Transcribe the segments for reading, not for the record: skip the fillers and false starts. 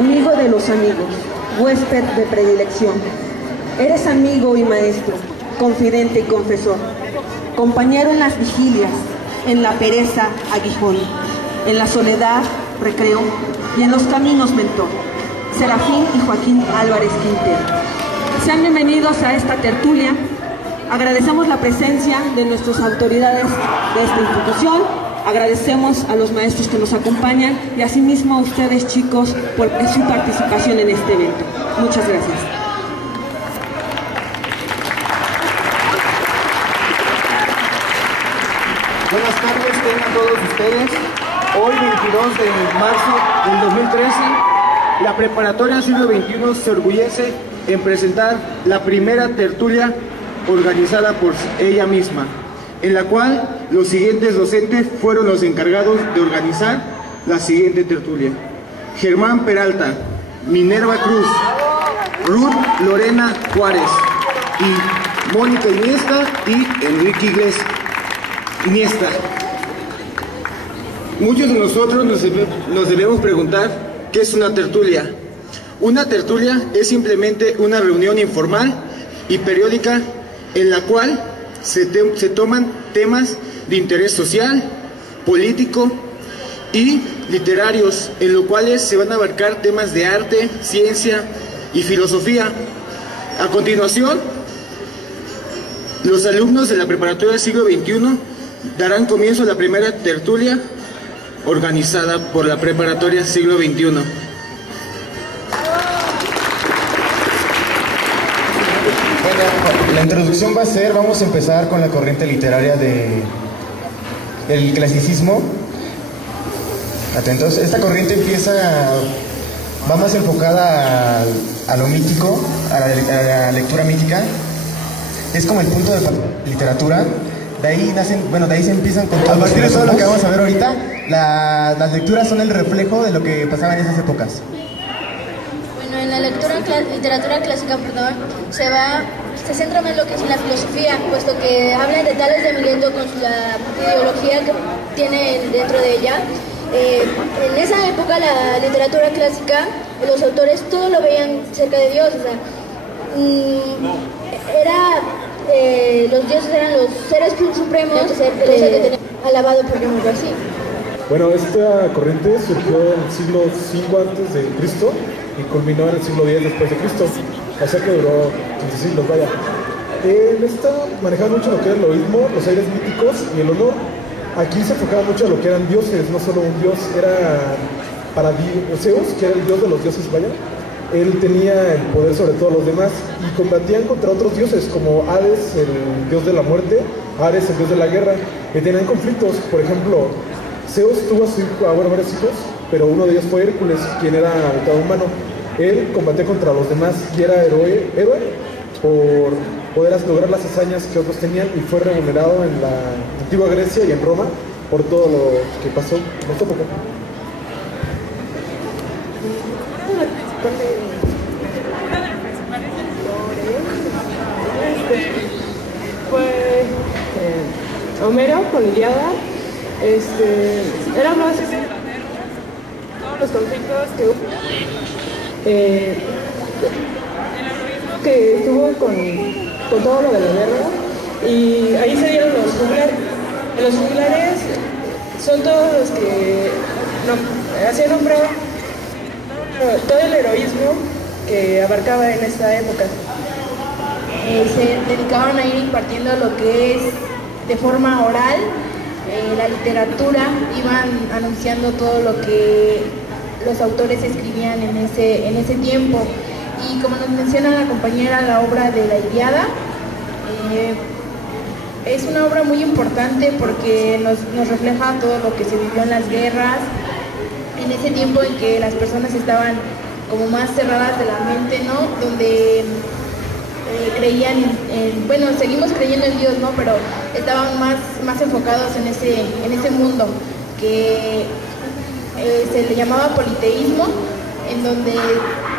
amigo de los amigos, huésped de predilección. Eres amigo y maestro, confidente y confesor, compañero en las vigilias, en la pereza, aguijón, en la soledad, recreo, y en los caminos, mentor. Serafín y Joaquín Álvarez Quintero. Sean bienvenidos a esta tertulia. Agradecemos la presencia de nuestras autoridades de esta institución, agradecemos a los maestros que nos acompañan y asimismo a ustedes, chicos, por su participación en este evento. Muchas gracias. Buenas tardes, tengan todos ustedes. Hoy, 22 de marzo del 2013, la Preparatoria Siglo XXI se orgullece en presentar la primera tertulia organizada por ella misma, en la cual los siguientes docentes fueron los encargados de organizar la siguiente tertulia: Germán Peralta, Minerva Cruz, Ruth Lorena Juárez y Mónica Iniesta y Enrique Iniesta. Muchos de nosotros nos debemos preguntar ¿qué es una tertulia? Una tertulia es simplemente una reunión informal y periódica en la cual se toman temas de interés social, político y literarios, en los cuales se van a abarcar temas de arte, ciencia y filosofía. A continuación, los alumnos de la Preparatoria del Siglo XXI darán comienzo a la primera tertulia organizada por la Preparatoria Siglo XXI. Bueno, la introducción va a ser, vamos a empezar con la corriente literaria del clasicismo. Atentos, esta corriente va más enfocada a lo mítico, a la lectura mítica. Es como el punto de literatura. De ahí nacen, bueno, de ahí se empiezan con todo. A partir de todo lo que vamos a ver ahorita, las lecturas son el reflejo de lo que pasaba en esas épocas. Bueno, en la literatura clásica, se centra más en lo que es la filosofía, puesto que hablan de Tales de Mileto con la ideología que tiene dentro de ella. En esa época, la literatura clásica, los autores todo lo veían cerca de Dios, o sea, los dioses eran los seres supremos, alabado, por ejemplo, así. Bueno, esta corriente surgió en el siglo V antes de Cristo y culminó en el siglo X después de Cristo, o sea que duró 15 siglos, vaya. En esta manejaban mucho lo que era el heroísmo, los aires míticos y el honor. Aquí se enfocaba mucho a lo que eran dioses, no solo un dios, era para Zeus, que era el dios de los dioses, vaya. Él tenía el poder sobre todos los demás y combatían contra otros dioses como Hades, el dios de la muerte, Ares, el dios de la guerra, que tenían conflictos. Por ejemplo, Zeus tuvo varios hijos, pero uno de ellos fue Hércules, quien era mitad humano. Él combatía contra los demás y era héroe por poder lograr las hazañas que otros tenían, y fue remunerado en la antigua Grecia y en Roma por todo lo que pasó en esta época. Homero con Ilíada, él habló así de todos los conflictos que hubo, el heroísmo que tuvo con todo lo de la guerra, y ahí se dieron los juglares. Los juglares son todos los que hacían nombre todo el heroísmo que abarcaba en esta época. Se dedicaban a ir impartiendo lo que es de forma oral, la literatura, iban anunciando todo lo que los autores escribían en ese tiempo. Y como nos menciona la compañera, la obra de la Ilíada es una obra muy importante porque nos refleja todo lo que se vivió en las guerras, en ese tiempo en que las personas estaban como más cerradas de la mente, ¿no? Donde creían bueno, seguimos creyendo en Dios, ¿no? Pero estaban más enfocados en ese mundo que se le llamaba politeísmo, en donde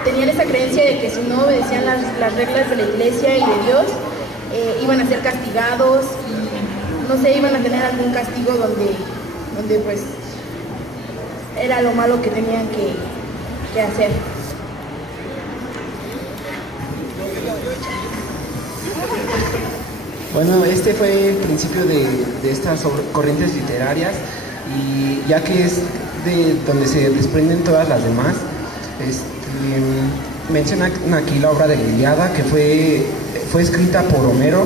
tenían esa creencia de que si no obedecían las reglas de la iglesia y de Dios, iban a ser castigados y no sé, iban a tener algún castigo donde pues era lo malo que tenían que hacer. Bueno, este fue el principio de estas corrientes literarias, y ya que es de donde se desprenden todas las demás. Mencionan aquí la obra de la Ilíada, que fue escrita por Homero.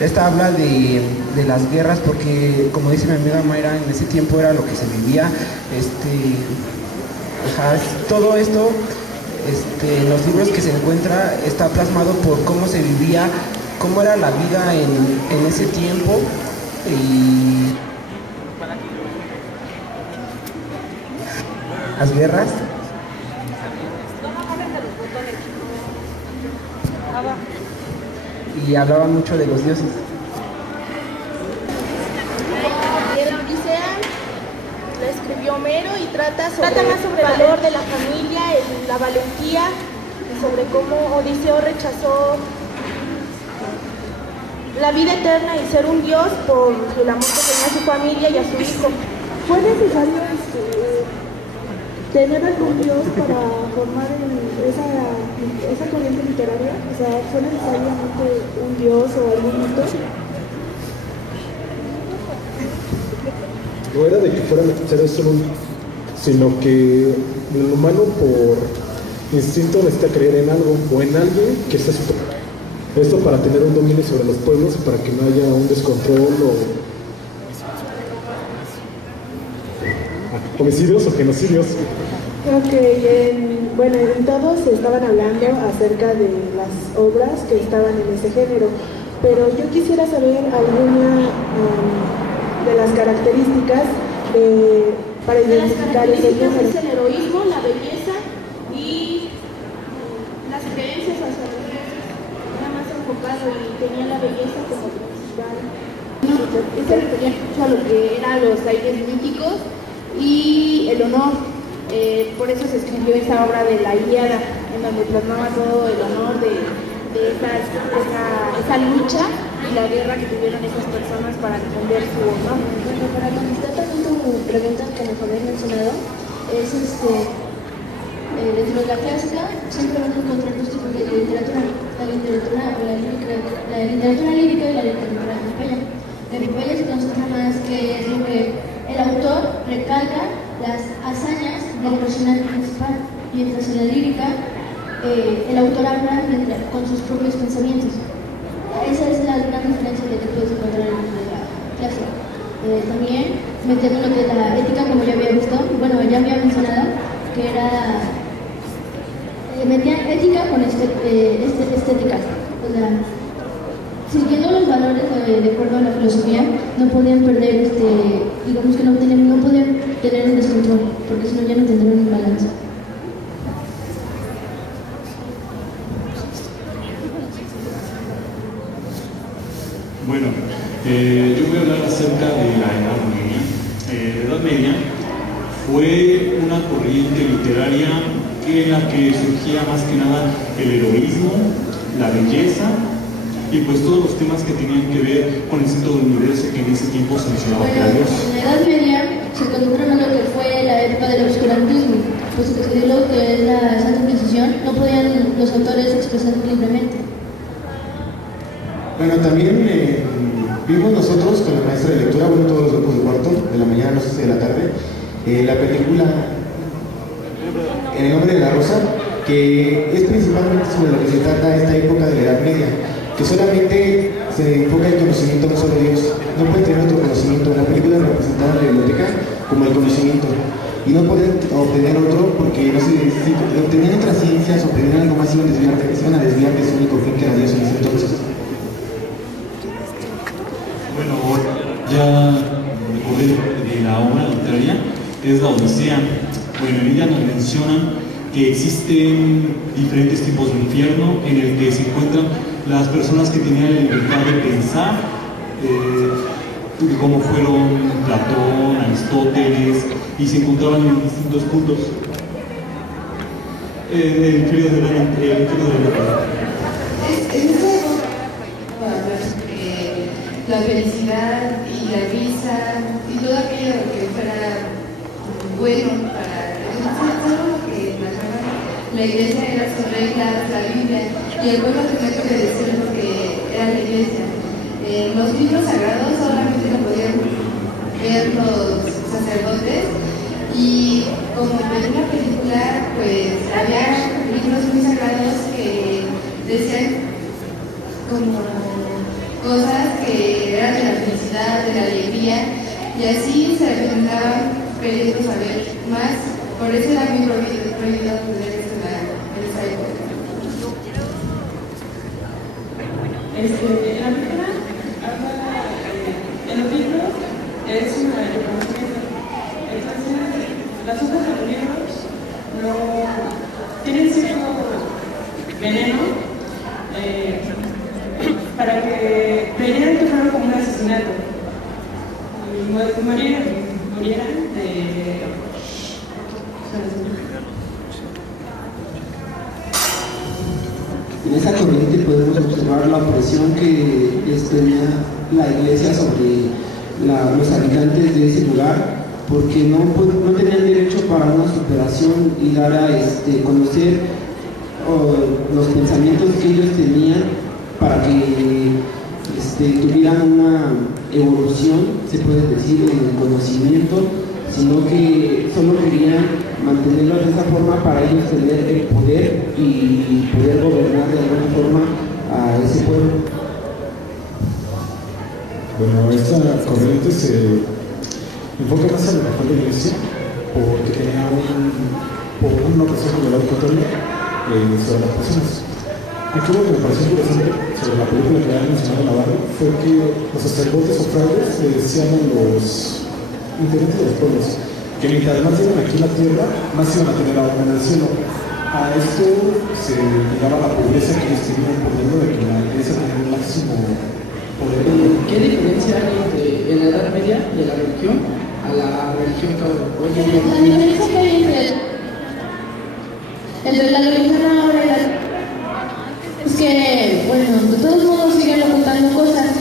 Esta habla de las guerras, porque como dice mi amiga Mayra, en ese tiempo era lo que se vivía. Todo esto, en los libros que se encuentra, está plasmado por cómo se vivía, cómo era la vida en ese tiempo. Y las guerras. Y hablaba mucho de los dioses. La Odisea la escribió Homero y trata más sobre el valor de la familia, la valentía, y sobre cómo Odiseo rechazó la vida eterna y ser un dios por el amor que tenía a su familia y a su hijo. ¿Fue necesario tener algún dios para formar esa corriente literaria? O sea, ¿fue necesariamente un dios o algún mito? No era de que fuera necesario solo un, sino que el humano por instinto necesita creer en algo o en alguien que está superior. Esto para tener un dominio sobre los pueblos y para que no haya un descontrol o homicidios o genocidios. Bueno, en todos estaban hablando acerca de las obras que estaban en ese género, pero yo quisiera saber alguna de las características para identificar ese género. Es el heroísmo, la belleza y las creencias hacia los dioses. Era más enfocado y tenía la belleza como principal. Se refería mucho a lo que eran los aires míticos y el honor. Por eso se escribió esta obra de la Ilíada, en donde plasmaba todo el honor de esa lucha y la guerra que tuvieron esas personas para defender su honor. Bueno, para contestar también tu pregunta que nos habéis mencionado, es dentro de la clásica siempre van a encontrar dos tipos de literatura, la literatura lírica y la literatura epopeya. La epopeya se concentra más que es lo que el autor recalca las hazañas del personaje principal, mientras en la lírica el autor habla con sus propios pensamientos. Esa es la gran diferencia que puedes encontrar en la clásica. También metiendo lo que es la ética, como ya había visto, bueno, ya había mencionado, que era metían ética con estética. O sea, siguiendo los valores de acuerdo a la filosofía, no podían perder, digamos que no podían tener un descontrol, porque si no ya no tendrían un balance. Bueno, yo voy a hablar acerca de la Edad Media. La Edad Media fue una corriente literaria en la que surgía más que nada el heroísmo, la belleza y pues todos los temas que tenían que ver con el centro del universo, que en ese tiempo se mencionaba que era Dios. En la Edad Media se concentraron en lo que fue la época del obscurantismo, pues que se dio lo que es la Santa Inquisición, no podían los autores expresar libremente. Bueno, también vimos nosotros con la maestra de lectura, bueno, todos los grupos de cuarto, de la mañana a las 6 de la tarde, la película En el nombre de la rosa, que es principalmente sobre lo que se trata esta época de la Edad Media, que solamente se enfoca el conocimiento de un solo Dios, no puede tener otro conocimiento. La película representaba la biblioteca como el conocimiento, y no pueden obtener otro porque no sé, si obtenían otras ciencias, obtenían algo más, se iban a desviar de su único fin, que era Dios en ese entonces. Bueno, ya recordé de la obra literaria, es la Odisea. Bueno, en ella nos mencionan que existen diferentes tipos de infierno en el que se encuentran las personas que tenían la libertad de pensar, como fueron Platón, Aristóteles, y se encontraban en distintos puntos. El infierno de la la felicidad y la risa y todo aquello que fuera bueno para algo que pasaba la iglesia era sus reglas, la Biblia, y el pueblo tenía que obedecer lo que era la iglesia. Los libros sagrados solamente lo podían ver los sacerdotes, y como en una película, pues había libros muy sagrados que decían como cosas que eran de la felicidad, de la alegría, y así se representaban queriendo saber más. Por eso era muy prohibido poder estudiar en esa época. La Biblia habla, en los libros es una reconocimiento. Entonces, las hojas de los libros no tienen cierto veneno para que creyeran que fueron como un asesinato y murieran de... En esa corriente podemos observar la opresión que tenía la iglesia sobre los habitantes de ese lugar, porque no tenían derecho para una superación y dar a conocer los pensamientos que ellos tenían para que tuvieran una evolución, se puede decir, en el conocimiento, sino que solo querían mantenerlo de esa forma para ellos tener el poder y poder gobernar de alguna forma a ese pueblo. Bueno, esta corriente se enfoca más en la mejor de la iglesia porque tenía una opresión del lado católico sobre las personas. Aquí lo que me pareció interesante sobre la película que había mencionado Navarro fue que los sacerdotes o frailes le decían a los integrantes de los pueblos que mientras más llegan aquí a la tierra, más iban a tener ahora en el cielo. A esto se llegaba la pobreza que ellos tenían por dentro de que la iglesia tenía el máximo poder. ¿Qué diferencia hay entre la Edad Media de la religión a la religión que hoy en día? La diferencia que hay entre la religión ahora y la... es que, bueno, de todos modos siguen ocultando cosas.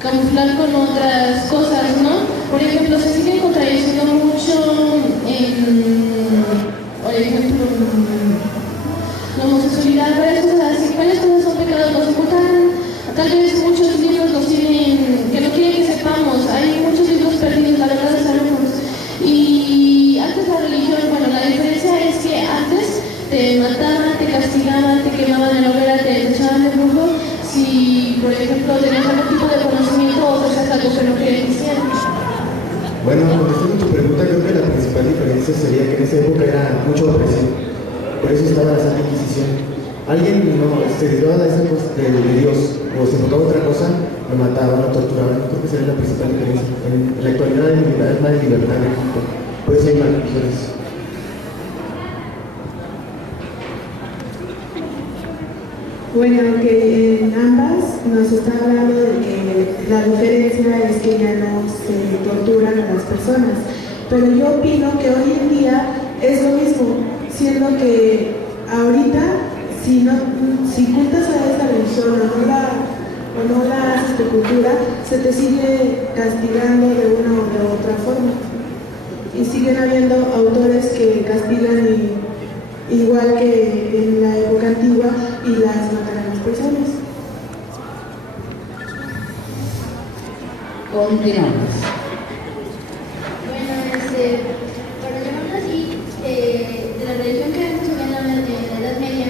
Camuflar con otras cosas, ¿no? Por ejemplo, se siguen contradiciendo mucho por ejemplo, la homosexualidad, varias cosas son pecados, los ocultan. Tal vez muchos libros los tienen, que no quieren que sepamos. Hay muchos libros perdidos, la verdad, sabemos. Y antes la religión, bueno, la diferencia es que antes te mataban, te castigaban, te quemaban en la hoguera, te echaban el brujo. Si, por ejemplo, tenías algún tipo de conocimiento o cosas algo que no querían. Bueno, contestando tu pregunta, creo que la principal diferencia sería que en esa época era mucha opresión. Por eso estaba la Santa Inquisición. Alguien no se dedicaba a esa cosa de Dios o se enfocaba a otra cosa, lo mataban, lo torturaban. Creo que sería la principal diferencia. En la actualidad hay más libertad en Egipto. Por eso hay más religiones. Bueno, que en ambas nos está hablando de que la diferencia es que ya no se torturan a las personas, pero yo opino que hoy en día es lo mismo, siendo que ahorita si cultas a esta religión o no la haces de cultura, se te sigue castigando de una u de otra forma, y siguen habiendo autores que castigan igual que en la época antigua y las matan a las personas. Continuamos. Bueno, para llamarlo así, de la religión que antes había en la Edad Media,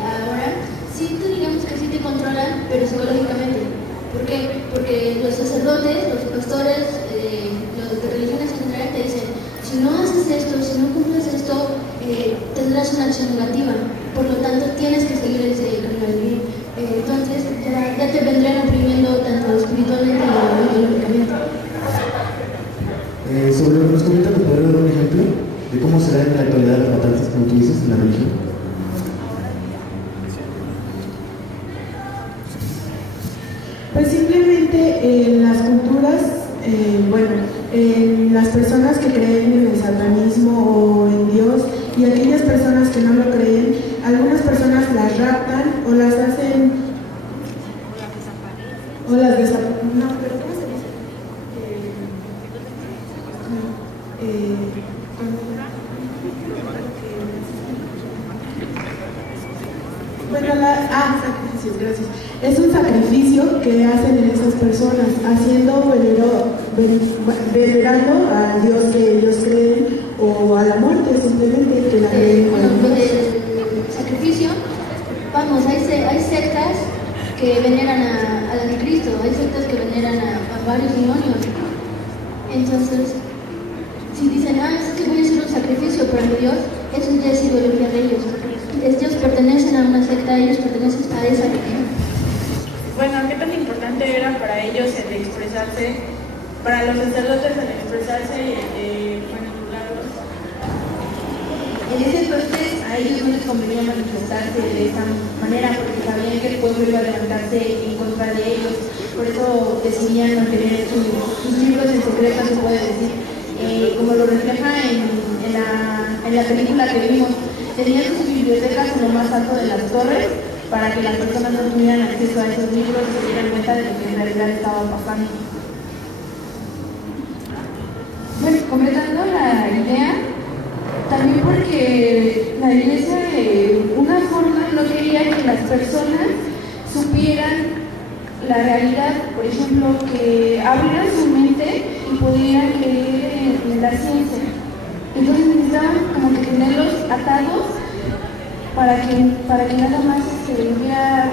ahora, sí, digamos que sí te controlan, pero psicológicamente. ¿Por qué? Porque los sacerdotes, los pastores, los de religiones en general te dicen, si no haces esto, si no cumples esto, tendrás una acción negativa, por lo tanto tienes que seguir ese camino del bien. Entonces ya te vendrán oprimiendo tanto espiritualmente como biológicamente. Sobre lo que nos comenta, ¿te podría dar un ejemplo de cómo se dan en la actualidad las matanzas, como tú dices, en la religión? Pues simplemente en las culturas, en las personas que creen en el satanismo o en Dios y aquellas personas que no lo creen, algunas personas las raptan o las hacen o las no, pero ¿cómo se dice? Bueno, sacrificios, gracias. Es un sacrificio que hacen esas personas, venerando al Dios que ellos creen o a la muerte simplemente que la creen. Bueno, lo del sacrificio, vamos, hay sectas que veneran al anticristo, hay sectas que veneran a varios demonios. Entonces, si dicen, es que voy a hacer un sacrificio para mi Dios, eso ya es idolatría de ellos. Ellos pertenecen a una secta, ellos pertenecen a esa religión. Bueno, ¿qué tan importante era para ellos el expresarse, para los sacerdotes el expresarse y manipularlos? En ese entonces a ellos no les convenía manifestarse de esa manera porque sabían que el pueblo iba a levantarse en contra de ellos. Por eso decidían mantener sus libros en secreto, se puede decir. Como lo refleja en la película que vimos, tenían sus bibliotecas en lo más alto de las torres para que las personas no tuvieran acceso a esos libros y se dieran cuenta de lo que en realidad estaba pasando. Bueno, completando la idea, también porque la iglesia de una forma no quería que las personas supieran la realidad, por ejemplo, que abrieran su mente y pudieran creer en la ciencia. Entonces necesitaban como que tenerlos atados para que nada más hubiera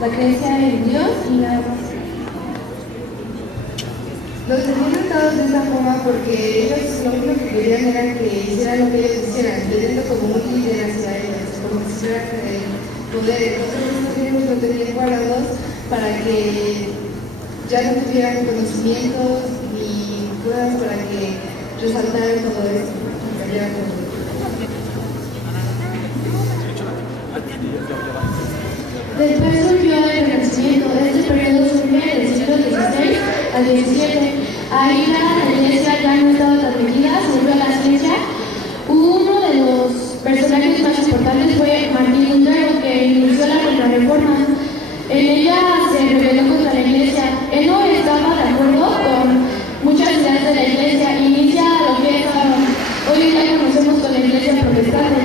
la creencia en Dios y nada más. Los tenían atados de esa forma porque ellos lo único que querían era que hicieran lo que ellos hicieran, teniendo como un líder hacia ellos, como si fuera poder. Nosotros los tenían guardados para que ya no tuvieran conocimientos ni pruebas para que resaltaran todo esto. Después surgió el Renacimiento. Este periodo surge del siglo XVI al XVII. Ahí la iglesia ya no estaba transmitida, surgió la ciencia. Uno de los personajes más importantes fue Martín Lutero, que inició la Contrarreforma. En ella se rebeló contra la iglesia. Él no estaba de acuerdo con muchas ideas de la iglesia. Inicia lo que hoy en día conocemos con la iglesia protestante,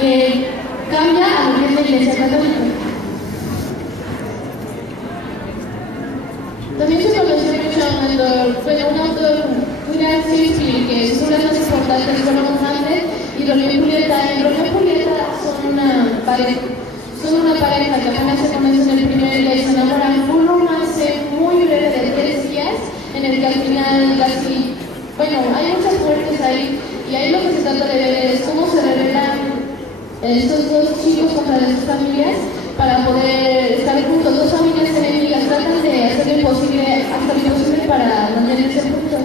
que cambia a lo que es la iglesia católica. También se conoció mucho un autor, William Shakespeare, que sus obras más importantes fueron Hamlet y Romeo y Julieta. En Romeo y Julieta son una pareja que apenas se conocen en el primer día y se enamoran. Un romance muy breve de 3 días, en el que al final casi, hay muchas muertes ahí, y ahí lo que se trata de ver es cómo se rebelan estos dos chicos contra sus familias para poder estar juntos. Dos familias enemigas tratan de hacer lo imposible, hasta lo imposible para mantenerse juntos.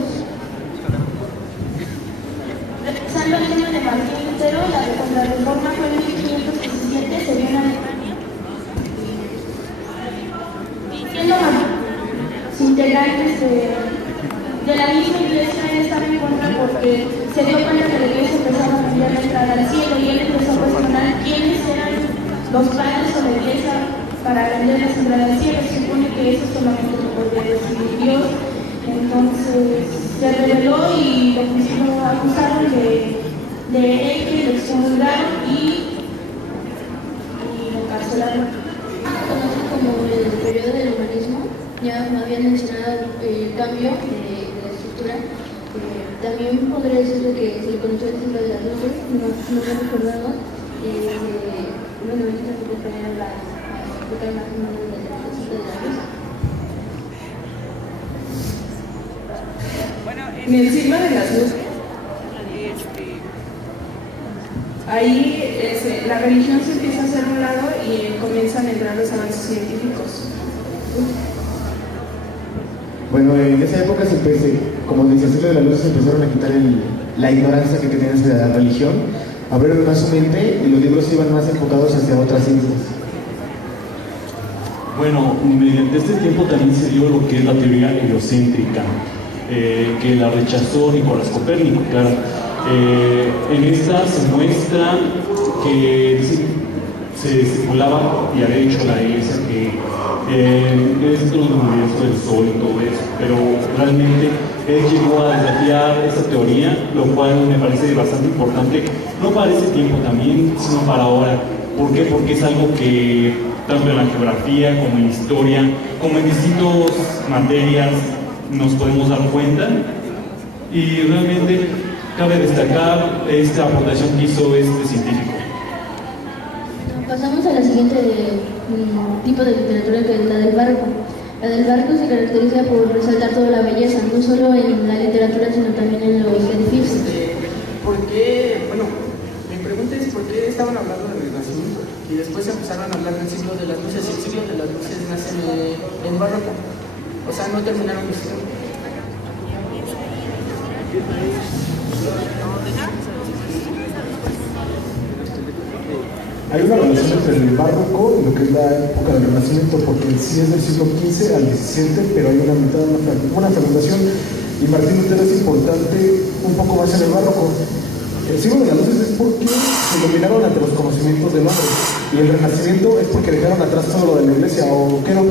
San Antonio de Martín Lutero, la Contrarreforma fue en 1517, se dio en Alemania. Siendo integrantes de la misma iglesia, él estaba en contra porque se dio cuenta que la iglesia empezaba a cambiar la entrada al cielo y él empezó a cuestionar quiénes eran los planes de la iglesia para vender la entrada al cielo. Se supone que eso solamente lo podía decidir Dios. Entonces se rebeló y lo acusaron de hereje, lo excomulgaron y lo encarcelaron. Conocido como el periodo del humanismo, ya me habían mencionado el cambio de la estructura. También podría decirle que se le conoció el siglo de las luces, no me recordaba. Ahorita mi compañera va a explicar más o menos del siglo de la luz. En el siglo de las luces, ahí la religión se empieza a hacer a un lado y comienzan a entrar los avances científicos. Bueno, en esa época como desde el siglo de la luz se empezaron a quitar la ignorancia que tenían hacia la religión, abrieron más su mente y los libros iban más enfocados hacia otras ciencias. Bueno, mediante este tiempo también se dio lo que es la teoría heliocéntrica, que la rechazó Nicolás Copérnico, claro. En esta se muestra que se estipulaba, y había dicho la iglesia, que es los movimientos del sol y todo eso, pero realmente él llegó a desafiar esa teoría, lo cual me parece bastante importante, no para ese tiempo también, sino para ahora. ¿Por qué? Porque es algo que tanto en la geografía como en historia, como en distintas materias nos podemos dar cuenta, y realmente cabe destacar esta aportación que hizo este científico. Pasamos a la siguiente tipo de literatura, que es la del barroco. La del barroco se caracteriza por resaltar toda la belleza, no solo en la literatura, sino también en los edificios. ¿Por qué? Bueno, mi pregunta es ¿por qué estaban hablando del Renacimiento? Y después empezaron a hablar del siglo de las luces, y el siglo de las luces nace en barroco. O sea, no terminaron de estudiar. Hay una relación entre el barroco y lo que es la época del Renacimiento, porque sí es del siglo XV al XVII, pero hay una mitad, una fragmentación, y Martín Lutero es importante un poco más en el barroco. El siglo de las luces es porque se dominaron ante los conocimientos del hombre, y el Renacimiento es porque dejaron atrás todo lo de la iglesia, ¿o qué no?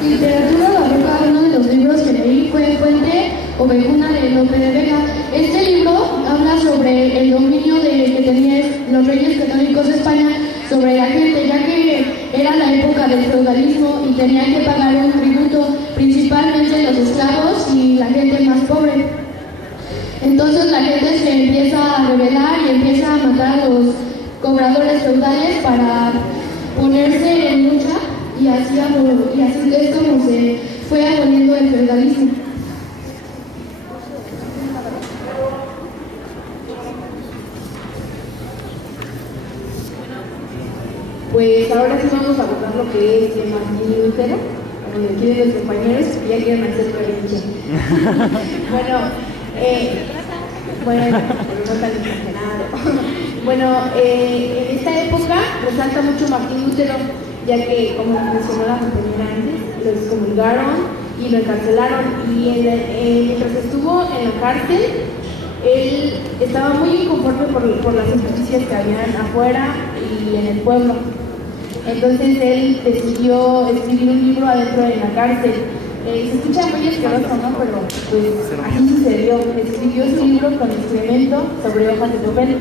Literatura barroca, uno de los libros que leí fue Fuente Ovejuna de Lope de Vega. Este libro habla sobre el dominio que tenían los reyes católicos de España sobre la gente, ya que era la época del feudalismo y tenían que pagar un tributo, principalmente los esclavos y la gente más pobre. Entonces la gente se empieza a rebelar y empieza a matar a los cobradores feudales para ponerse en lucha, y así es como se fue aboliendo el feudalismo. Pues ahora sí vamos a abordar lo que es Martín Lutero, como le quieren los compañeros, que ya quieren hacer berrinche. Bueno, no tan exagerado. Bueno, en esta época resalta mucho Martín Lutero, ya que, como mencionó la compañera antes, lo excomulgaron y lo encarcelaron, y mientras estuvo en la cárcel, él estaba muy inconforme por las injusticias que habían afuera y en el pueblo. Entonces él decidió escribir un libro adentro de la cárcel. Se escucha muy asqueroso, ¿no? Pero pues así sucedió. Escribió su libro con excremento sobre hojas de papel.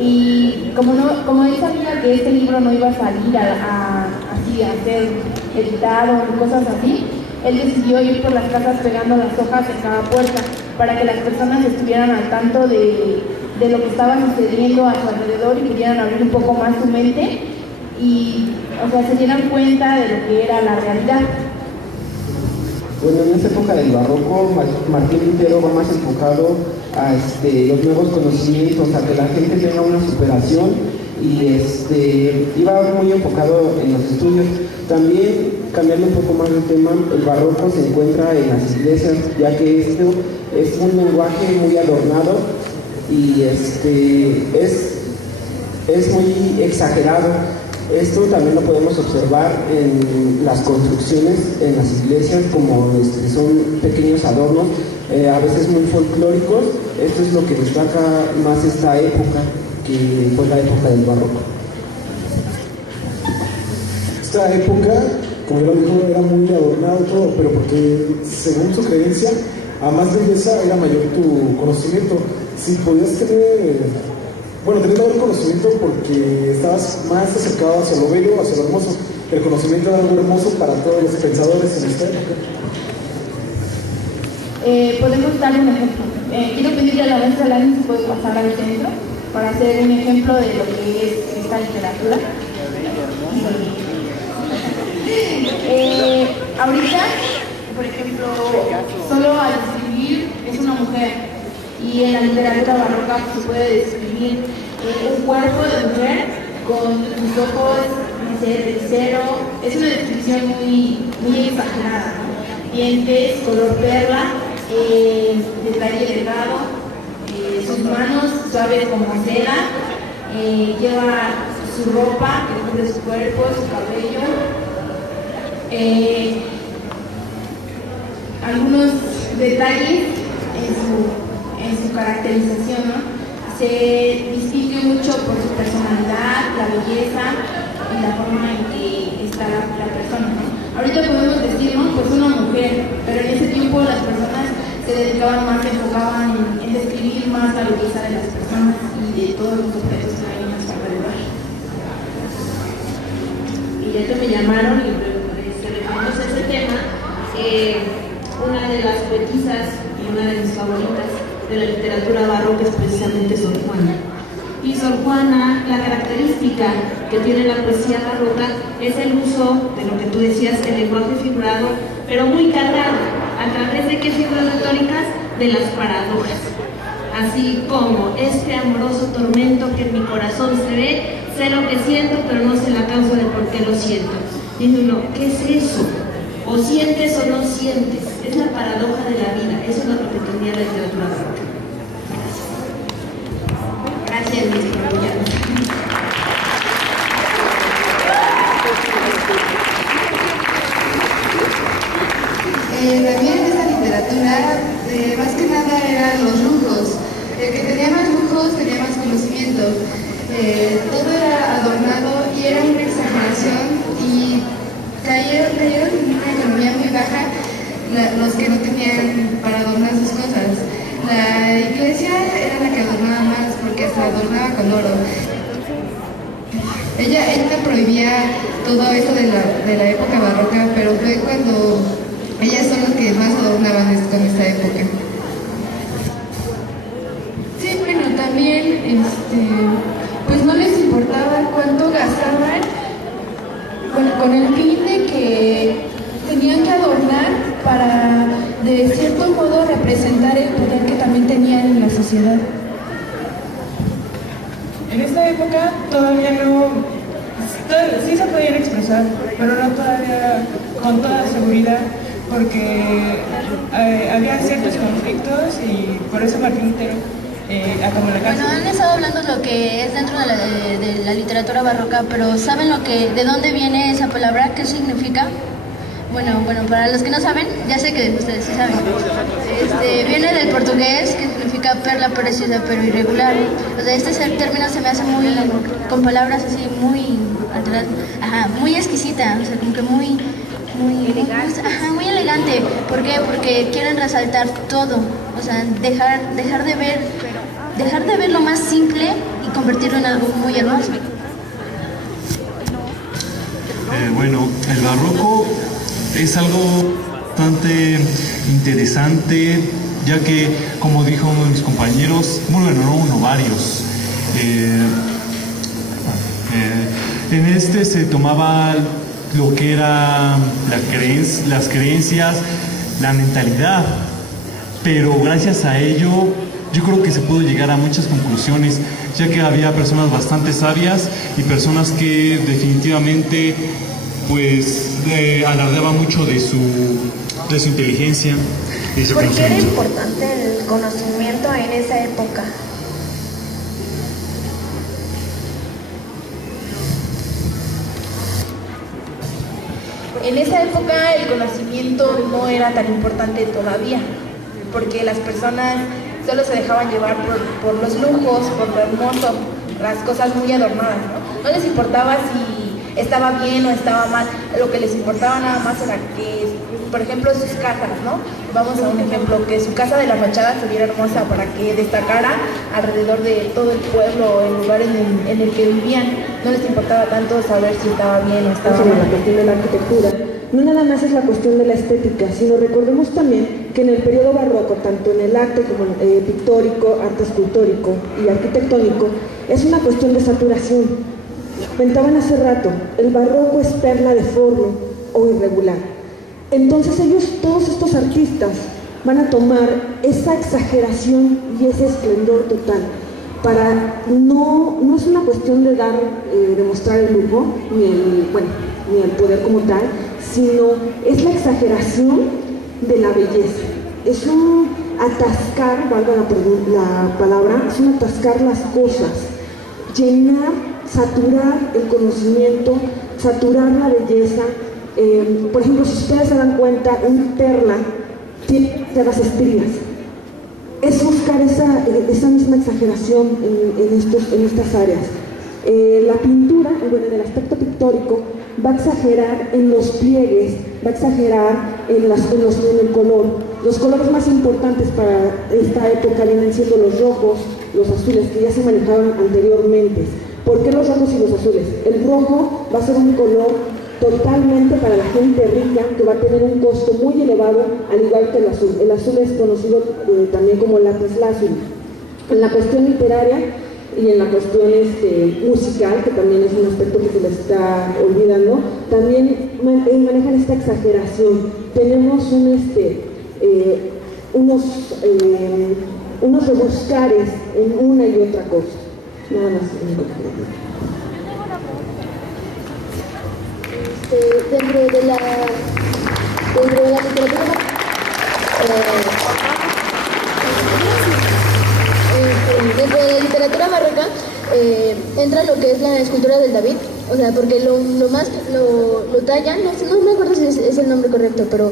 Y como él sabía que este libro no iba a salir así a ser editado o cosas así, él decidió ir por las casas pegando las hojas en cada puerta para que las personas estuvieran al tanto de lo que estaba sucediendo a su alrededor y pudieran abrir un poco más su mente y, o sea, se dieran cuenta de lo que era la realidad. Bueno, en esta época del barroco, Martín Lutero va más enfocado a los nuevos conocimientos, a que la gente tenga una superación, y iba muy enfocado en los estudios. También, cambiando un poco más del tema, el barroco se encuentra en las iglesias, ya que esto es un lenguaje muy adornado y es muy exagerado. Esto también lo podemos observar en las construcciones en las iglesias, como son pequeños adornos, a veces muy folclóricos. Esto es lo que destaca más esta época, que fue la época del barroco. Esta época, como ya lo dijo, era muy adornado todo, pero porque según su creencia, a más belleza era mayor tu conocimiento. Si podías tener... Bueno, tenías mayor conocimiento porque estabas más acercado hacia lo bello, hacia lo hermoso. El conocimiento era algo hermoso para todos los pensadores en esta época. Podemos dar un ejemplo. Quiero pedirle a la maestra Lani si puede pasar al centro para hacer un ejemplo de lo que es esta literatura. Ahorita, por ejemplo, solo al escribir es una mujer. Y en la literatura barroca se puede describir un cuerpo de mujer con sus ojos de cero. Es una descripción muy exagerada, ¿no? Dientes, color perla, detalle delgado, sus manos suaves como seda, lleva su ropa que cubre su cuerpo, su cabello. algunos detalles en su caracterización, ¿no? Se distingue mucho por su personalidad, la belleza y la forma en que está la persona, ¿no? Ahorita podemos decir, ¿no? Pues una mujer, pero en ese tiempo las personas se dedicaban más, se enfocaban en describir más la belleza de las personas y de todos los objetos que hay a su alrededor. Y ya que me llamaron y referimos a ese tema, una de las poetisas y una de mis favoritas de la literatura barroca es precisamente Sor Juana. Y Sor Juana, la característica que tiene la poesía barroca es el uso de lo que tú decías, el lenguaje figurado, pero muy cargado. ¿A través de qué figuras retóricas? De las paradojas. Así como este amoroso tormento que en mi corazón se ve, sé lo que siento, pero no sé la causa de por qué lo siento. Dice uno, ¿qué es eso? O sientes o no sientes. Es la paradoja de la vida. Eso es lo que pretendía la literatura barroca. Gracias, mis compañeros. También esta literatura, más que nada eran los lujos. El que tenía más lujos tenía más conocimiento. Todo era adornado y era una exageración y cayeron en una economía muy baja los que no tenían para adornar sus cosas. La iglesia era la que adornaba más porque se adornaba con oro. Ella prohibía todo eso de la época barroca, pero fue cuando ellas son las que más adornaban con esta época. Sí, bueno, también pues no les importaba cuánto gastaban con el fin de que tenían que adornar para de cierto modo representar el poder que también tenían en la sociedad. En esta época todavía no, sí se podían expresar, pero no todavía con toda seguridad, porque había ciertos conflictos y por eso Martín Lutero acabó la cárcel. Bueno, han estado hablando de lo que es dentro de la literatura barroca, pero ¿saben de dónde viene esa palabra? ¿Qué significa? Bueno, para los que no saben, ya sé que ustedes sí saben. Viene del portugués, que significa perla preciosa pero irregular. O sea, este término se me hace muy, con palabras así muy exquisita, o sea, como que muy elegante. Muy elegante. ¿Por qué? Porque quieren resaltar todo, o sea, dejar de ver lo más simple y convertirlo en algo muy hermoso. Bueno, el barroco es algo bastante interesante, ya que, como dijo uno de mis compañeros, varios. En este se tomaba lo que era las creencias, la mentalidad, pero gracias a ello yo creo que se pudo llegar a muchas conclusiones, ya que había personas bastante sabias y personas que definitivamente pues alardeaban mucho de su inteligencia y su ¿Por qué era conocimiento. importante el conocimiento en esa época? En esa época el conocimiento no era tan importante todavía, porque las personas solo se dejaban llevar por los lujos, por lo hermoso, las cosas muy adornadas, ¿no? No les importaba si estaba bien o estaba mal, lo que les importaba nada más era que, por ejemplo, sus casas, ¿no? Vamos a un ejemplo, que su casa de la fachada se viera hermosa para que destacara alrededor de todo el pueblo, el lugar en el que vivían. No les importaba tanto saber si estaba bien o estaba Sobre mal. la cuestión de la arquitectura, no nada más es la cuestión de la estética, sino recordemos también que en el periodo barroco, tanto en el arte como pictórico, arte escultórico y arquitectónico, es una cuestión de saturación. Comentaban hace rato, el barroco es perla deforme o irregular. Entonces todos estos artistas, van a tomar esa exageración y ese esplendor total. No es una cuestión de demostrar el lujo, ni el poder como tal, sino es la exageración de la belleza. Es un atascar, valga la palabra, es un atascar las cosas, llenar, saturar el conocimiento, saturar la belleza, Por ejemplo, si ustedes se dan cuenta, un perla tiene las estrías. Es buscar esa misma exageración en estas áreas. La pintura, bueno, en el aspecto pictórico, va a exagerar en los pliegues, va a exagerar en el color. Los colores más importantes para esta época vienen siendo los rojos, los azules, que ya se manejaban anteriormente. ¿Por qué los rojos y los azules? El rojo va a ser un color totalmente para la gente rica, que va a tener un costo muy elevado, al igual que el azul. El azul es conocido también como lapislázuli. En la cuestión literaria y en la cuestión musical, que también es un aspecto que se les está olvidando, también manejan esta exageración. Tenemos unos rebuscares en una y otra cosa. Nada más. Dentro de la literatura dentro de la literatura barroca entra lo que es la escultura del David, o sea, porque lo tallan, no me acuerdo si es el nombre correcto, pero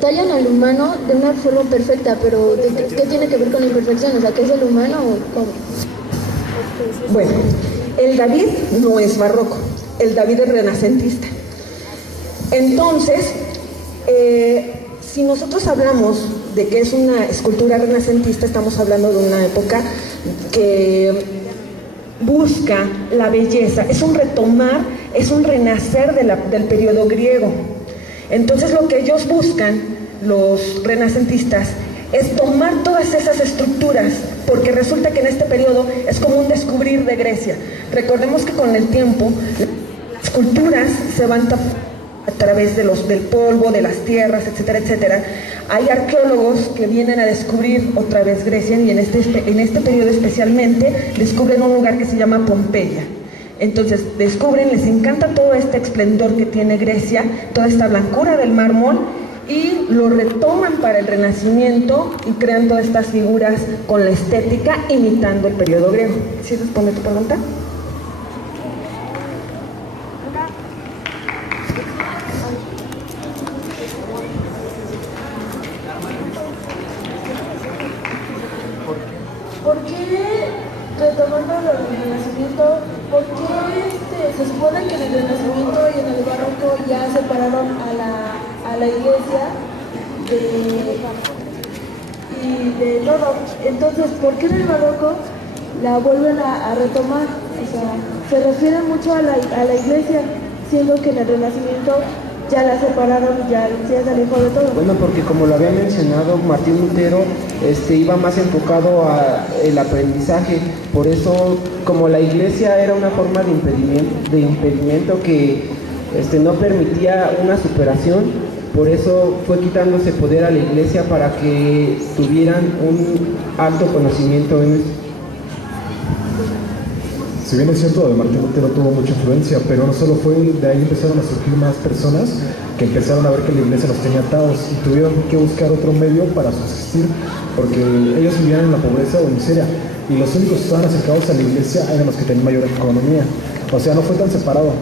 tallan al humano de una forma perfecta, pero ¿qué tiene que ver con la imperfección? O sea, ¿qué es el humano o cómo? Bueno, el David no es barroco, el David es renacentista. Entonces, si nosotros hablamos de que es una escultura renacentista, estamos hablando de una época que busca la belleza, es un retomar, es un renacer del periodo griego. Entonces lo que ellos buscan, los renacentistas, es tomar todas esas estructuras, porque resulta que en este periodo es como un descubrir de Grecia. Recordemos que con el tiempo las esculturas se van a través del polvo, de las tierras, etcétera, etcétera. Hay arqueólogos que vienen a descubrir otra vez Grecia, y en este periodo especialmente descubren un lugar que se llama Pompeya. Entonces descubren, les encanta todo este esplendor que tiene Grecia, toda esta blancura del mármol, y lo retoman para el Renacimiento y crean todas estas figuras con la estética imitando el periodo griego. ¿Sí responde tu pregunta? ¿Por qué, retomando lo del Renacimiento, por qué se supone que en el Renacimiento y en el Barroco ya separaron a la iglesia de todo? Entonces, ¿por qué en el Barroco la vuelven a retomar? O sea, se refiere mucho a la iglesia, siendo que en el Renacimiento ya la separaron, ya se alejó de todo. Bueno, porque como lo había mencionado Martín Lutero, iba más enfocado al aprendizaje. Por eso, como la iglesia era una forma de impedimento que no permitía una superación, por eso fue quitándose poder a la iglesia para que tuvieran un alto conocimiento en eso. Si bien es cierto, Martín Lutero tuvo mucha influencia, pero no solo fue, de ahí empezaron a surgir más personas que empezaron a ver que la iglesia los tenía atados y tuvieron que buscar otro medio para subsistir, porque ellos vivían en la pobreza o miseria, y los únicos que estaban acercados a la iglesia eran los que tenían mayor economía. O sea, no fue tan separado,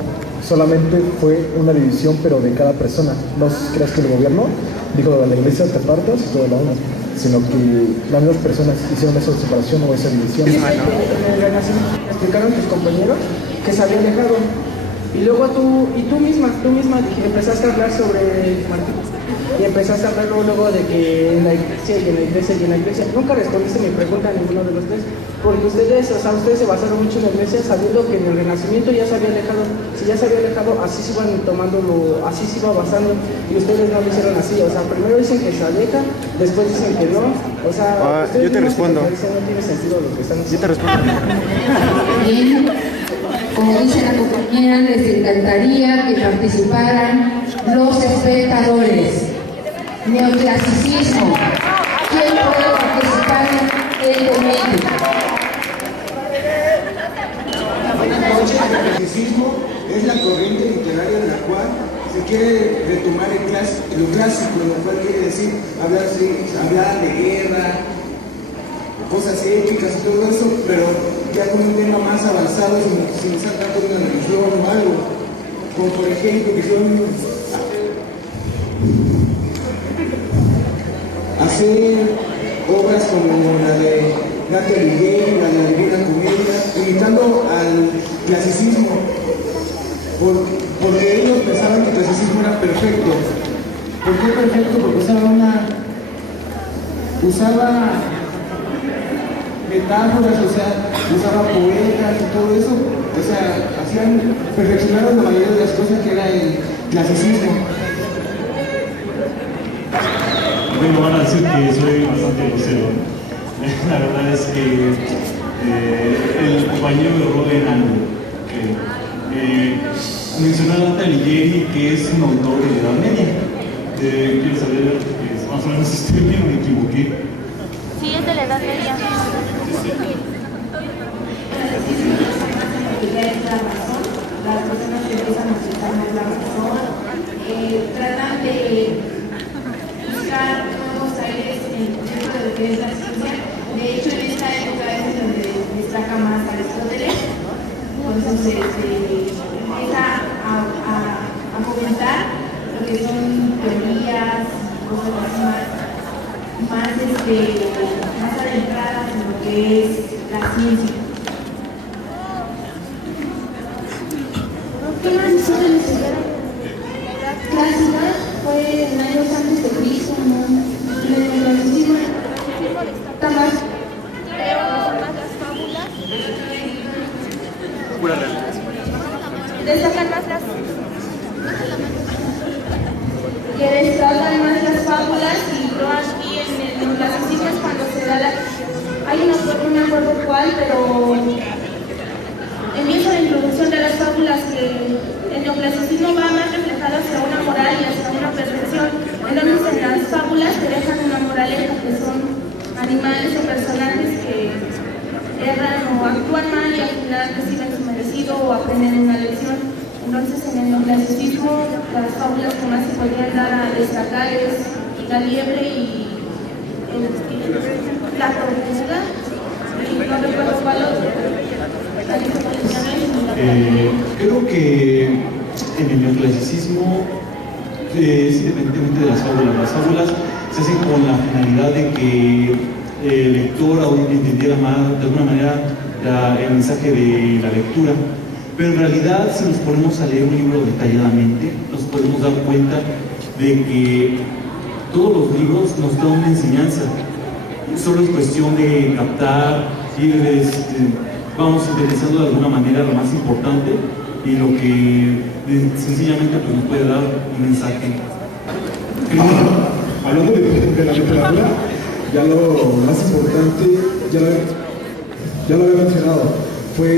solamente fue una división, pero de cada persona. No creas que el gobierno dijo de la iglesia te apartas y todo lo demás, sino que las mismas personas hicieron esa separación o esa división. En el Renacimiento explicaron tus compañeros que se habían dejado, y luego tú misma empezaste a hablar sobre Martín, y empezaste a hablar luego de que en la iglesia y en la iglesia y en la iglesia. Nunca respondiste mi pregunta a ninguno de los tres, porque ustedes se basaron mucho en la iglesia, sabiendo que en el Renacimiento ya se había alejado. Si ya se había alejado, así se iban así se iba basando, y ustedes no lo hicieron así. O sea, primero dicen que se aleja, después dicen que no. O sea, yo te respondo. No tiene sentido lo que están haciendo. Yo te respondo. Bien, como dice la compañera, les encantaría que participaran los espectadores. Neoclasicismo. ¿Quién puede participar en el momento? El clasicismo es la corriente literaria en la cual se quiere retomar lo clásico, lo cual quiere decir hablar de guerra, cosas épicas y todo eso, pero ya con un tema más avanzado, sin estar tanto una religión o algo. como por ejemplo que son hacer obras como la de Dante Alighieri, la de la Divina Comedia, imitando al clasicismo, porque ellos pensaban que el clasicismo era perfecto. ¿Por qué perfecto? Porque usaba metáforas, o sea, usaba poetas y todo eso, o sea, perfeccionaron la mayoría de las cosas que era el clasicismo. Bueno, van a decir que soy bastante grosero. La verdad es que el compañero me robó en algo. Mencionó a Dante Alighieri, que es un autor de la Edad Media. Quiero saber que más o menos estoy bien o me equivoqué. Sí, es de la Edad Media. Las personas que empiezan a utilizar más la razón, tratan de buscar nuevos aires dentro de lo que es la ciencia. De hecho, en esta época es donde destaca más Aristóteles. Entonces, empieza a fomentar lo que son teorías, cosas más adentradas en lo que es la ciencia. ¿Qué más historia de la clásica? Fue en años antes de Cristo, ¿no? El clasicismo está más. Son más las fábulas. Pura realidad. Destacan más las. Que destacan más las fábulas y no aquí en el clasicismo es cuando se da la. Hay un autor, no me acuerdo cuál, pero empieza la introducción de las fábulas que el neoclasicismo va más reflejado hacia una moral y hacia una perfección. Entonces en las fábulas te dejan una moraleja, que son animales o personajes que erran o actúan mal y al final reciben su merecido o aprenden una lección. Entonces en el neoclasicismo las fábulas que más se podrían dar a destacar es la liebre y la tortuga, y no recuerdo cuál otro. Creo que en el neoclasicismo es independientemente de las fábulas se hacen con la finalidad de que el lector entendiera más de alguna manera el mensaje de la lectura, pero en realidad si nos ponemos a leer un libro detalladamente nos podemos dar cuenta de que todos los libros nos dan una enseñanza. Solo es cuestión de captar, vamos sintetizando de alguna manera lo más importante y lo que sencillamente pues, nos puede dar un mensaje. Hablando de la literatura, ya lo más importante, ya lo había mencionado, fue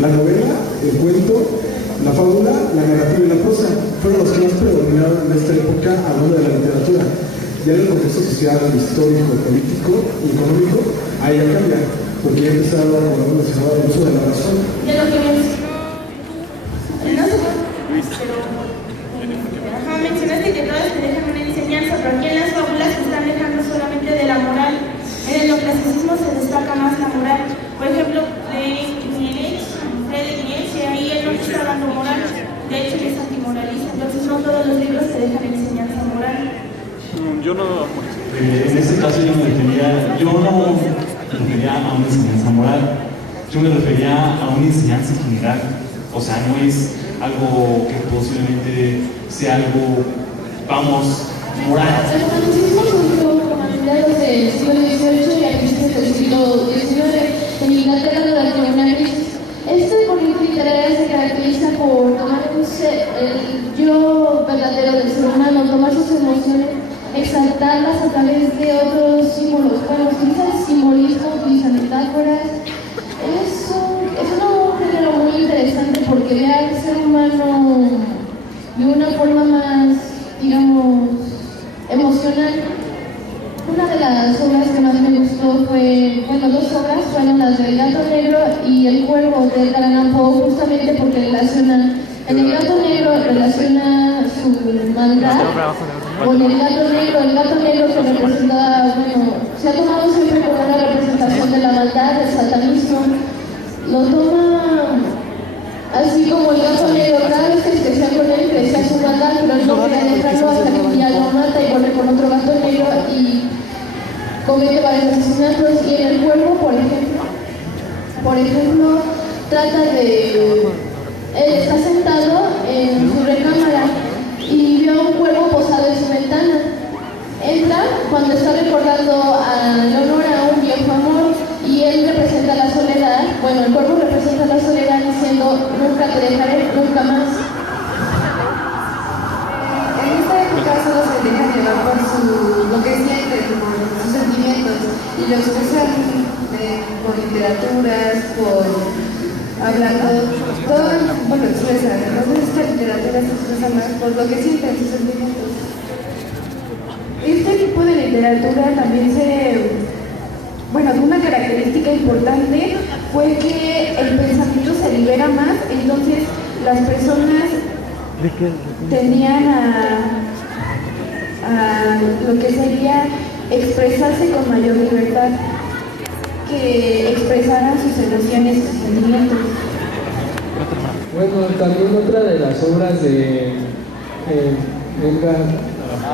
la novela, el cuento, la fábula, la narrativa y la prosa. Fueron los que más predominaron en esta época hablando de la literatura. Ya en el contexto social, histórico, político y económico, ahí ya cambia, porque ya empezaron con el uso de la razón. De lo que mencionaste que todas te dejan una enseñanza, pero aquí en las fábulas se están dejando solamente de la moral. En el neoclasicismo se destaca más la moral. Por ejemplo, Friedrich Nietzsche, ahí él no está dando moral, de hecho él es antimoralista, entonces no todos los libros te dejan enseñanza moral. Yo no. En este caso yo no me refería a una enseñanza moral, yo me refería a una enseñanza general. O sea, no es algo que posiblemente sea algo, vamos, moral. El romanticismo surgió como a mediados del siglo XVIII y a principios del siglo XIX en Inglaterra durante una crisis. Esta corriente literaria se caracteriza por tomar el yo verdadero del ser humano, tomar sus emociones, exaltarlas a través de otros símbolos. Bueno, utilizan simbolismo, utilizan metáforas. Es un género muy interesante porque ve al ser humano de una forma más, digamos, emocional. Una de las obras que más me gustó fue, bueno, dos obras fueron las del Gato Negro y El Cuervo de Edgar Allan Poe, justamente porque relaciona, en El Gato Negro relaciona su maldad con el gato negro que representa, bueno, se ha tomado siempre como una representación de la maldad, del satanismo, lo toma Así como el gato negro, cada vez que se crecía con él, crecía su maldad, pero él no quería dejarlo hasta que un día lo mata y vuelve con otro gato negro y comete varios asesinatos. Y en el cuervo, por ejemplo, trata de... Él está sentado en su recámara y vio a un cuervo posado en su ventana. Entra cuando está recordando a Leonora un viejo amor y él representa la soledad. Bueno, el cuervo representa la soledad diciendo nunca te dejaré, nunca más. En esta época solo se deja llevar por lo que siente, por sus sentimientos, y lo expresan por literaturas, por hablando, todo, bueno, expresan. Entonces esta literatura se expresa más por lo que sienten, sus sentimientos. Este tipo de literatura también una característica importante fue que el pensamiento se libera más, entonces las personas tendían a lo que sería expresarse con mayor libertad, que expresaran sus emociones y sus sentimientos. Bueno, también otra de las obras de Edgar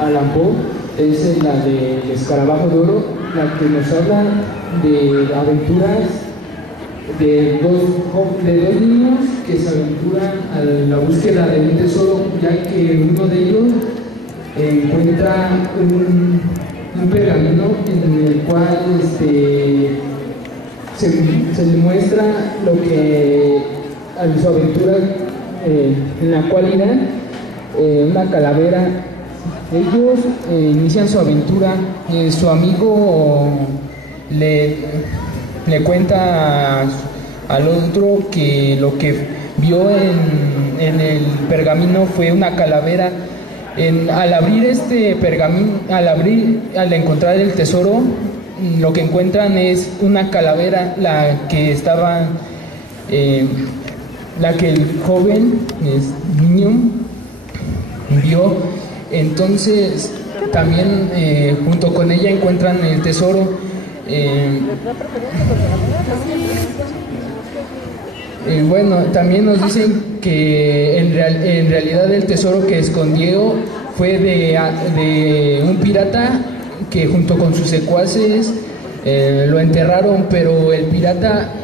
Allan Poe es la de El Escarabajo de Oro, la que nos habla de aventuras de dos niños que se aventuran a la búsqueda de un tesoro, ya que uno de ellos encuentra un pergamino en el cual se le muestra lo que a su aventura en la cual irán una calavera. Ellos inician su aventura, su amigo le cuenta al otro que lo que vio en el pergamino fue una calavera. Al abrir este pergamino, al encontrar el tesoro, lo que encuentran es una calavera, la que el joven niño vio. Entonces también junto con ella encuentran el tesoro. Bueno, también nos dicen que en realidad el tesoro que escondió fue de un pirata que junto con sus secuaces lo enterraron, pero el pirata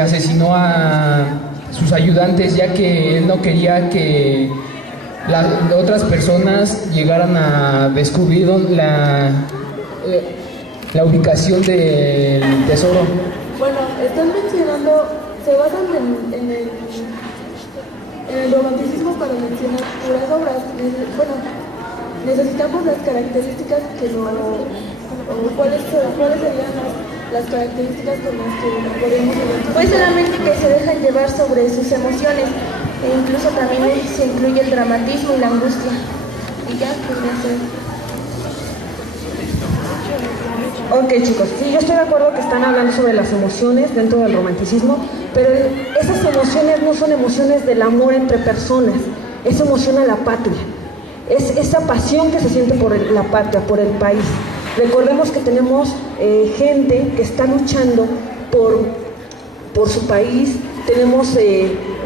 asesinó a sus ayudantes, ya que él no quería que otras personas llegaran a descubrir la ubicación del tesoro. Bueno, están mencionando, se basan en el romanticismo para mencionar puras obras. Bueno, necesitamos las características ¿cuáles serían las características con las que podemos identificar? Pues solamente que se dejan llevar sobre sus emociones. E incluso también se incluye el dramatismo y la angustia. Y ya podría ser. Ok, chicos, sí, yo estoy de acuerdo que están hablando sobre las emociones dentro del romanticismo, pero esas emociones no son emociones del amor entre personas, es emoción a la patria, es esa pasión que se siente por la patria, por el país. Recordemos que tenemos gente que está luchando por su país. Tenemos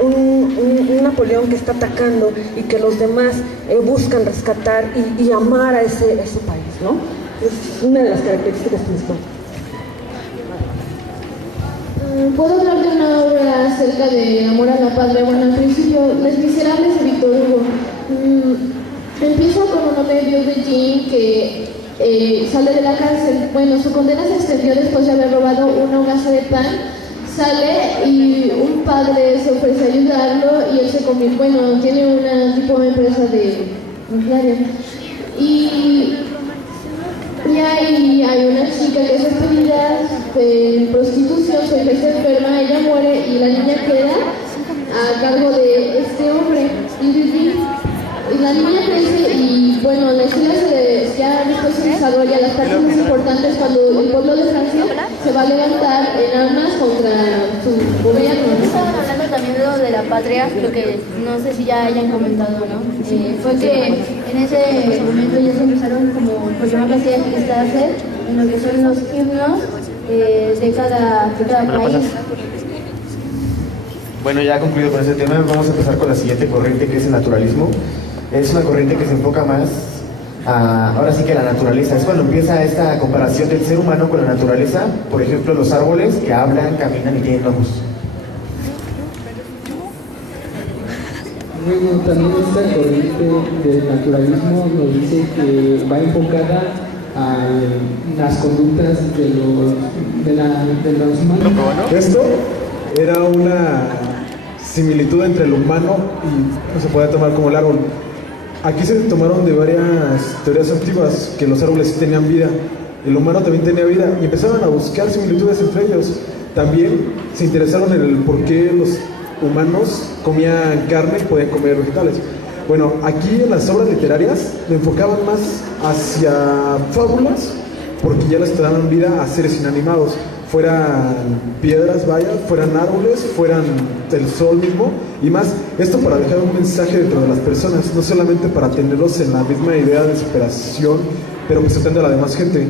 un Napoleón que está atacando y que los demás buscan rescatar y amar a ese país, ¿no? Es una de las características principales. ¿Puedo hablar de una obra acerca de amor a la patria? Bueno, al principio, Les Miserables de Víctor Hugo. Empieza con un hombre de Jean que sale de la cárcel. Bueno, su condena se extendió después de haber robado una hogaza de pan. Sale y un padre se ofrece a ayudarlo y él se convierte, bueno, tiene una tipo de empresa de maquinaria. Y ahí hay una chica que es despedida de prostitución, se empieza enferma, ella muere y la niña queda a cargo de este hombre. Y la niña crece y bueno, la historia ya después se desarrolla las partes más importantes cuando el pueblo de Francia se va a levantar en armas contra su gobierno. Estaban hablando también de lo de la patria, lo que no sé si ya hayan comentado, ¿no? Fue que en ese momento ya se empezaron como por llamarlo así a hacer en lo que son los himnos de cada país. Bueno, ya concluido con este tema, vamos a empezar con la siguiente corriente, que es el naturalismo. Es una corriente que se enfoca más ahora sí que a la naturaleza. Es cuando empieza esta comparación del ser humano con la naturaleza. Por ejemplo, los árboles que hablan, caminan y tienen ojos. Bueno, también esta corriente del naturalismo nos dice que va enfocada a las conductas de los humanos. Esto era una similitud entre el humano y se puede tomar como el árbol. Aquí se tomaron de varias teorías antiguas que los árboles sí tenían vida, el humano también tenía vida, y empezaron a buscar similitudes entre ellos. También se interesaron en el por qué los humanos comían carne y podían comer vegetales. Bueno, aquí en las obras literarias lo enfocaban más hacia fábulas, porque ya les daban vida a seres inanimados, fueran piedras, vaya, fueran árboles, fueran el sol mismo y más. Esto para dejar un mensaje dentro de las personas, no solamente para tenerlos en la misma idea de superación, pero que se atienda a la demás gente.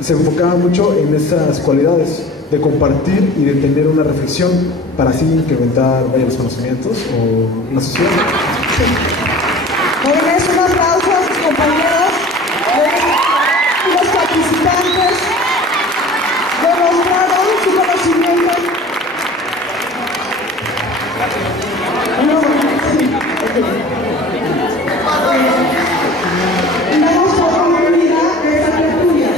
Se enfocaba mucho en esas cualidades de compartir y de tener una reflexión para así incrementar los conocimientos o la sociedad. Muy bien, un aplauso a sus compañeros y los participantes demostraron su conocimiento. Damos por concluida esta tertulia.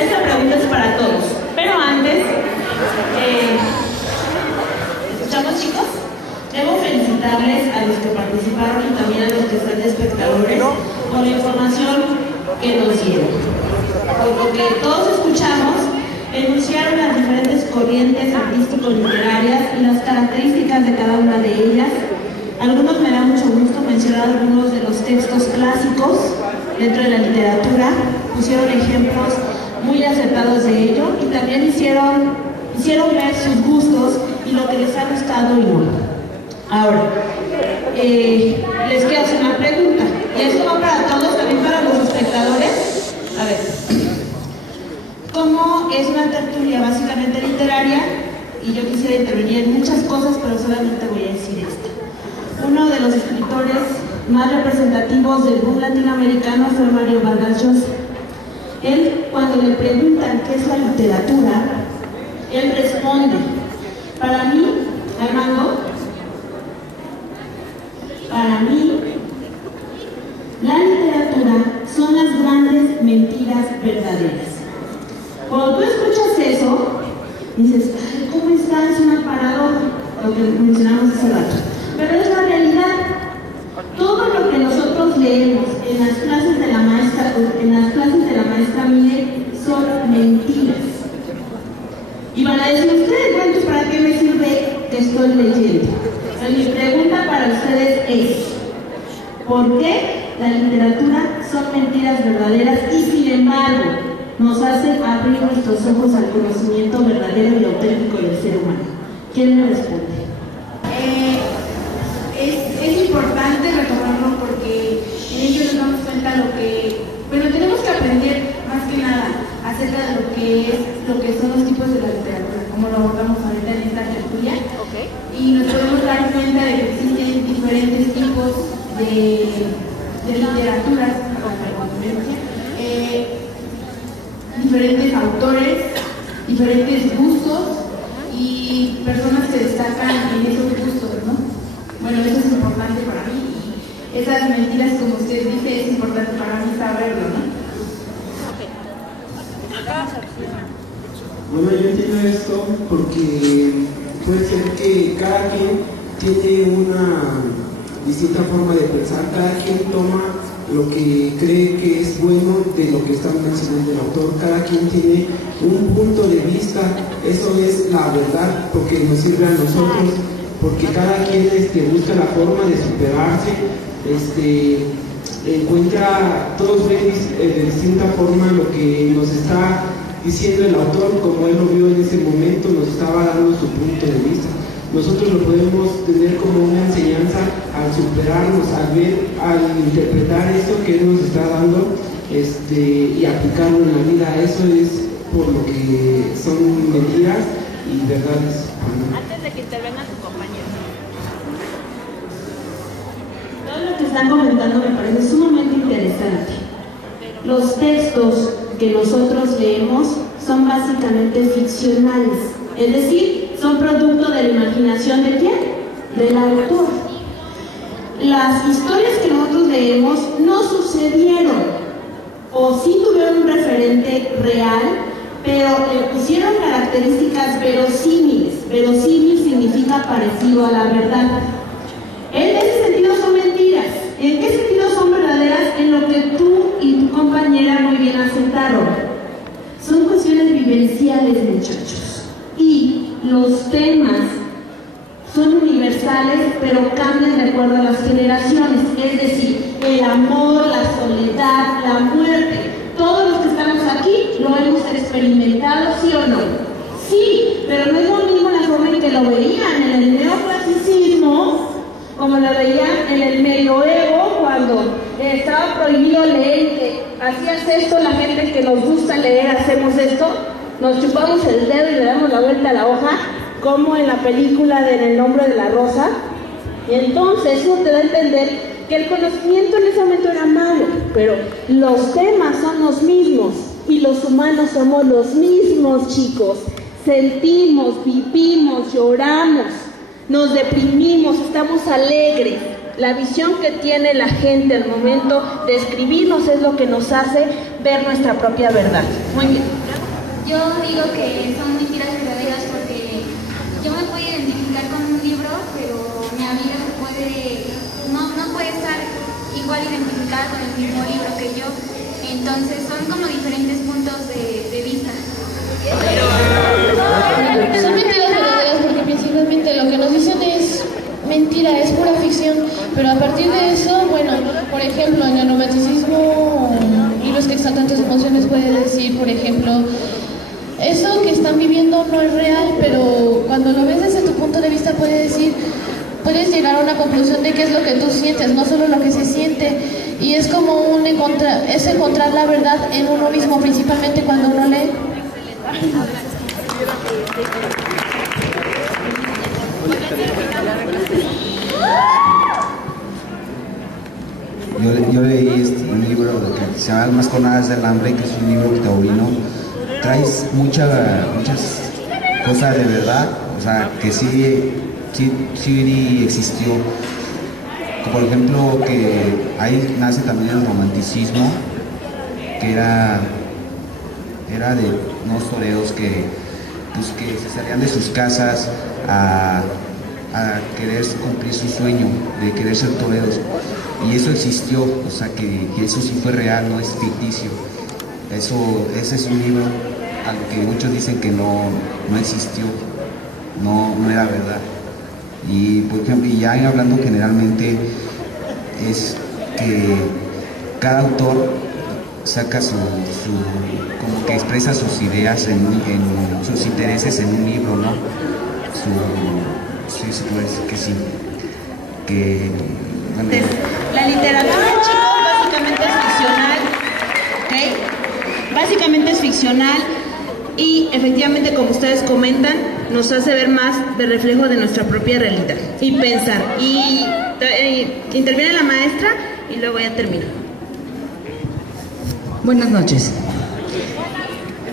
Esta pregunta es para todos, pero antes, ¿escuchamos, chicos? Debo felicitarles a los que participaron y también a los que están de espectadores por la información que nos dieron. Por lo que todos escuchamos, enunciaron las diferentes corrientes artístico-literarias y las características de cada una de ellas. Algunos me da mucho gusto mencionar algunos de los textos clásicos dentro de la literatura, pusieron ejemplos muy acertados de ello y también hicieron ver sus gustos y lo que les ha gustado y no. Ahora, les quiero hacer una pregunta, y eso va para todos, también para los espectadores. A ver, como es una tertulia básicamente literaria, y yo quisiera intervenir en muchas cosas, pero solamente voy a decir esto. Uno de los escritores más representativos del boom latinoamericano fue Mario Vargas Llosa. Él, cuando le preguntan qué es la literatura, él responde: para mí, Armando, para mí, la literatura son las grandes mentiras verdaderas. Cuando tú escuchas eso, dices, ay, ¿cómo está? Es una paradoja, lo que mencionamos hace rato. Pero es la realidad. Todo lo que nosotros leemos en las clases de la maestra, Miguel, son mentiras. Y van a decir ustedes, bueno, entonces, ¿para qué me sirve que estoy leyendo? Mi pregunta para ustedes es, ¿por qué la literatura son mentiras verdaderas y sin embargo nos hacen abrir nuestros ojos al conocimiento verdadero y auténtico del ser humano? ¿Quién me responde? Es importante retomarlo porque en ello nos damos cuenta tenemos que aprender más que nada acerca de lo que son los tipos de la literatura, como lo abordamos ahorita en esta tertulia. Y nos podemos dar cuenta de que existen diferentes tipos de literaturas, diferentes autores, diferentes gustos y personas que destacan en esos gustos, ¿no? Bueno, eso es importante para mí y esas mentiras, como usted dice, es importante para mí saberlo, ¿no? Bueno, yo entiendo esto porque puede ser que cada quien tiene una distinta forma de pensar, cada quien toma lo que cree que es bueno de lo que está mencionando el autor, cada quien tiene un punto de vista, eso es la verdad, porque nos sirve a nosotros porque cada quien busca la forma de superarse, encuentra, todos ven de distinta forma lo que nos está diciendo el autor, como él lo vio en ese momento, nos estaba dando su punto de vista. Nosotros lo podemos tener como una enseñanza al superarnos, al ver, al interpretar esto que él nos está dando y aplicarlo en la vida. Eso es por lo que son mentiras y verdades. Antes de que intervenga tu compañero. Todo lo que están comentando me parece sumamente interesante. Los textos que nosotros leemos son básicamente ficcionales, es decir, son producto de la imaginación de ¿quién? Del autor. Las historias que nosotros leemos no sucedieron, o sí tuvieron un referente real, pero le pusieron características verosímiles. Verosímil significa parecido a la verdad. En ese sentido son mentiras. ¿En qué sentido son verdaderas? En lo que tú y tu compañera muy bien asentaron. Son cuestiones vivenciales, muchachos. Y los temas son universales, pero cambian de acuerdo a las generaciones. Es decir, el amor, la soledad, la muerte. Todos los que estamos aquí lo hemos experimentado, ¿sí o no? Sí, pero no es lo mismo la forma en que lo veían en el neoclasicismo, como lo veían en el medioevo, cuando estaba prohibido leer, que hacías esto, la gente que nos gusta leer, hacemos esto, nos chupamos el dedo y le damos la vuelta a la hoja, como en la película de En el nombre de la rosa, y entonces eso te da a entender que el conocimiento en ese momento era malo, pero los temas son los mismos, y los humanos somos los mismos, chicos. Sentimos, vivimos, lloramos, nos deprimimos, estamos alegres. La visión que tiene la gente al momento de escribirnos es lo que nos hace ver nuestra propia verdad. Muy bien. Yo digo que son mentiras verdaderas porque yo me puedo identificar con un libro, pero mi amiga no puede estar igual identificada con el mismo libro que yo. Entonces son como diferentes puntos de vista. Son mentiras verdaderas porque principalmente lo que nos dicen es mentira, es pura ficción, pero a partir de eso, bueno, por ejemplo, en el romanticismo y los que exaltan tus emociones puede decir, por ejemplo, eso que están viviendo no es real, pero cuando lo ves desde tu punto de vista puedes llegar a una conclusión de qué es lo que tú sientes, no solo lo que se siente, y es como encontrar la verdad en uno mismo, principalmente cuando uno lee. Yo leí un libro que se llama Almas Coronadas del Hambre, que es un libro taurino. Traes muchas cosas de verdad, o sea, que sí existió. Por ejemplo, que ahí nace también el romanticismo, que era de unos toreros que se salían de sus casas a querer cumplir su sueño de querer ser toreros, y eso existió, o sea que eso sí fue real, no es ficticio. Ese es un libro a lo que muchos dicen que no existió, no era verdad. Y por ejemplo, y ya hablando generalmente, es que cada autor saca como que expresa sus ideas en sus intereses en un libro, ¿no? Sí, se puede decir que sí. Bueno. La literatura, chicos, básicamente es ficcional, ¿ok? Básicamente es ficcional y efectivamente, como ustedes comentan, nos hace ver más de reflejo de nuestra propia realidad y pensar. Y interviene la maestra y luego ya termino. Buenas noches.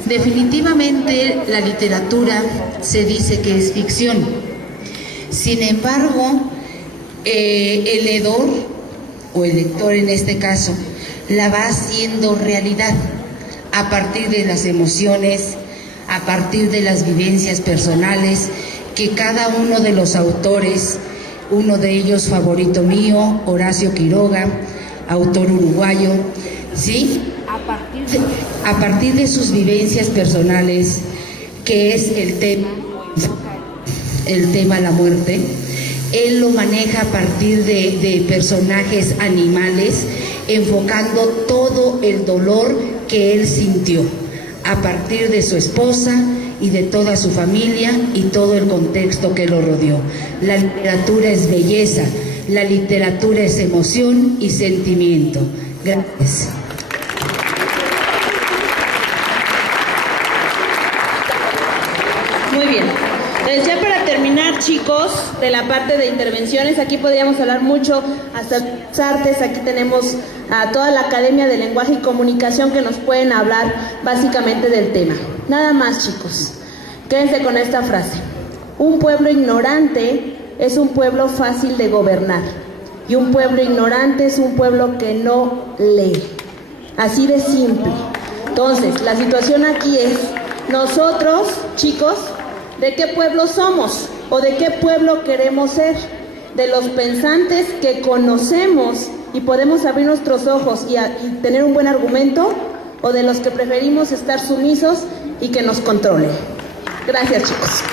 Definitivamente la literatura se dice que es ficción. Sin embargo, el leedor, o el lector en este caso, la va haciendo realidad a partir de las emociones, a partir de las vivencias personales que cada uno de los autores, uno de ellos favorito mío, Horacio Quiroga, autor uruguayo, ¿sí? A partir de sus vivencias personales, que es el tema la muerte, Él lo maneja a partir de personajes animales, enfocando todo el dolor que él sintió a partir de su esposa y de toda su familia y todo el contexto que lo rodeó. La literatura es belleza, la literatura es emoción y sentimiento. Gracias. Muy bien. Entonces, ya para terminar, chicos, de la parte de intervenciones, aquí podríamos hablar mucho hasta las artes. Aquí tenemos a toda la Academia de Lenguaje y Comunicación que nos pueden hablar básicamente del tema. Nada más, chicos. Quédense con esta frase. Un pueblo ignorante es un pueblo fácil de gobernar. Y un pueblo ignorante es un pueblo que no lee. Así de simple. Entonces, la situación aquí es, nosotros, chicos, ¿de qué pueblo somos? ¿O de qué pueblo queremos ser? ¿De los pensantes que conocemos y podemos abrir nuestros ojos y tener un buen argumento? ¿O de los que preferimos estar sumisos y que nos controlen? Gracias, chicos.